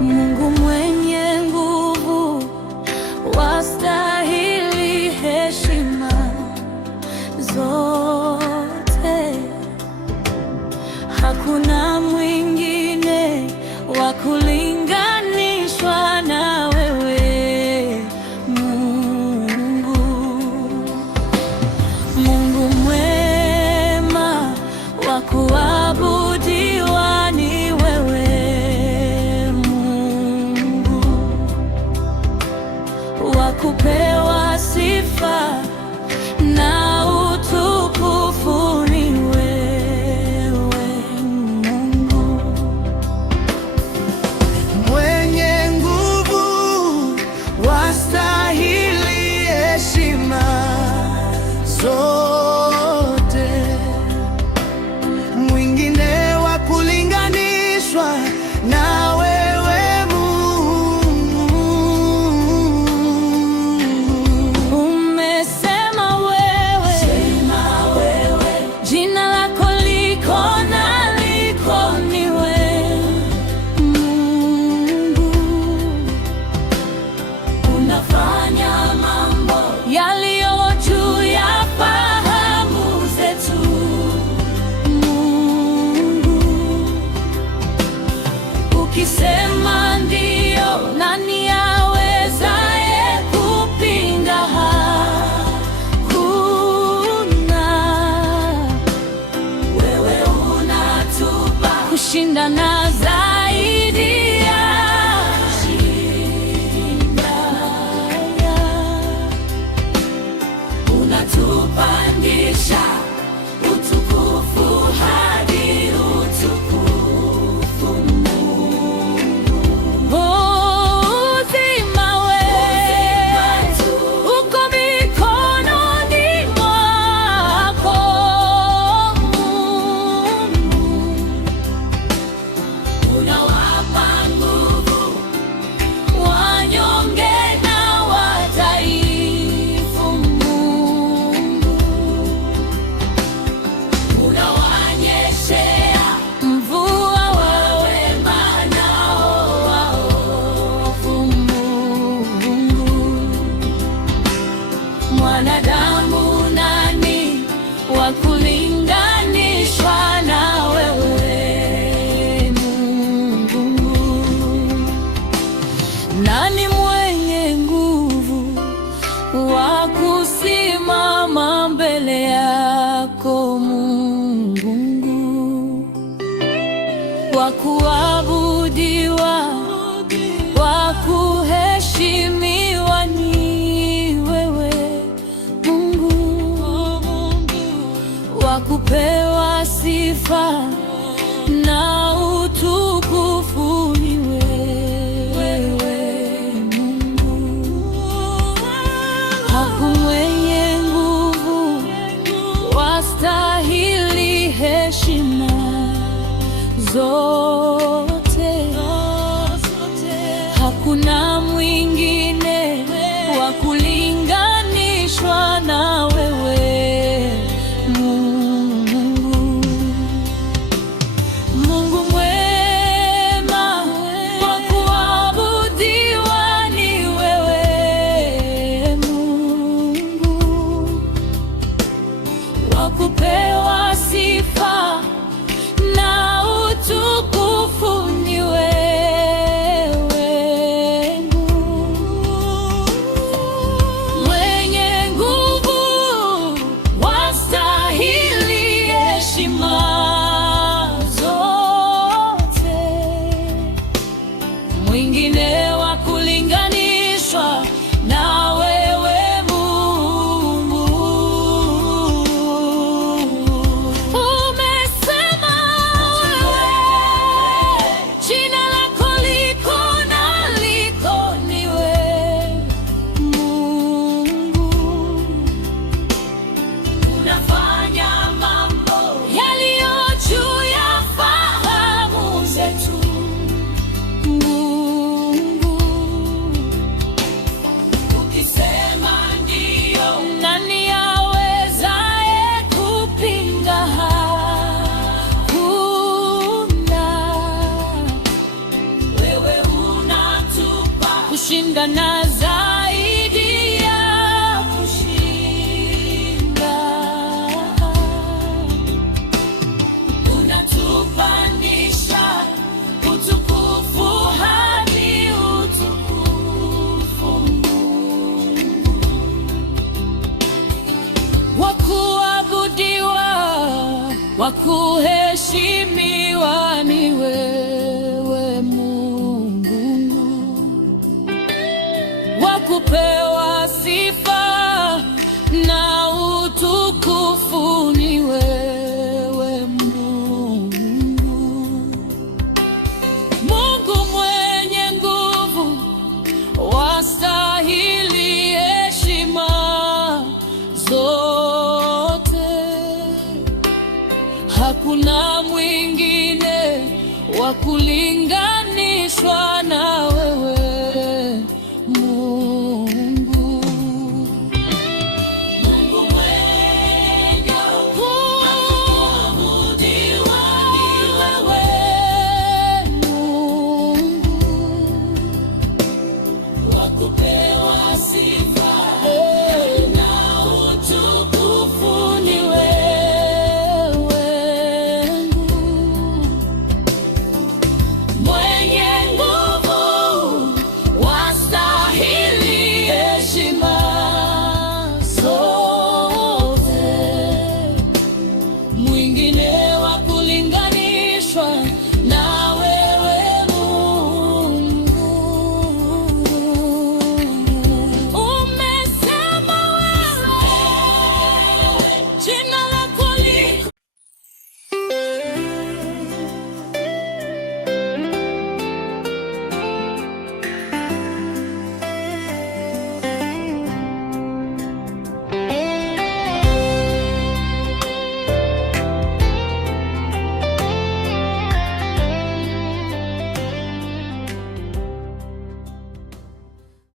Mungu mwenye nguvu, wastahili heshima zote. Hakuna mwingine wa kulinganishwa na wewe Mungu. Mungu mwema wa kuabudiwa ni wewe Mungu, wa kupewa sifa na utukufu ni wewe Mungu. Mwenye nguvu, wastahili heshima zote. Mwingine wa kulinganishwa na wewe Mungu. Umesema wewe, jina lako liko na likoniwe Mungu. Unafanya mambo yaliyo juu ya fahamu zetu Mungu. Ukisema ndio, nani awezaye kupinga? Hakuna. Wewe unatupa kushinda na zaidi ya kushinda. Unatupandisha utukufu hadi utukufu Mungu. Uzima wetu uko mikononi mwako Mungu. Unawapa nguvu wanyonge na wadhaifu Mungu. Unawanyeshea mvua wa wema nao waovu Mungu. Mwanadamu nani wa kulinganishwa na wewe Mungu? Nani mwenye nguvu wa kusimama mbele yako Mungu? Wa kuabudiwa, wa kuheshimiwa ni wewe Mungu, wa kupewa sifa na utukufu ni wewe Mungu. Hakuna mwenye nguvu, wastahili heshima zote. Hakuna mwingine wa kulinganishwa na wewe Mungu. Mungu mwema wa kuabudiwa ni wewe Mungu, wa kupewa sifa na utukufu ni wewe Mungu. Mwenye nguvu, wastahili heshima zote. Mwingine wa kulinganishwa na wewe Mungu. Umesema wewe, jina lako liko na likoniwe Mungu. Unafanya mambo yaliyo juu ya fahamu zetu Mungu. kushinda na zaidi ya kushinda. Unatupandisha utukufu hadi utukufu, wa kuabudiwa, wa kuheshimiwa ni wewe.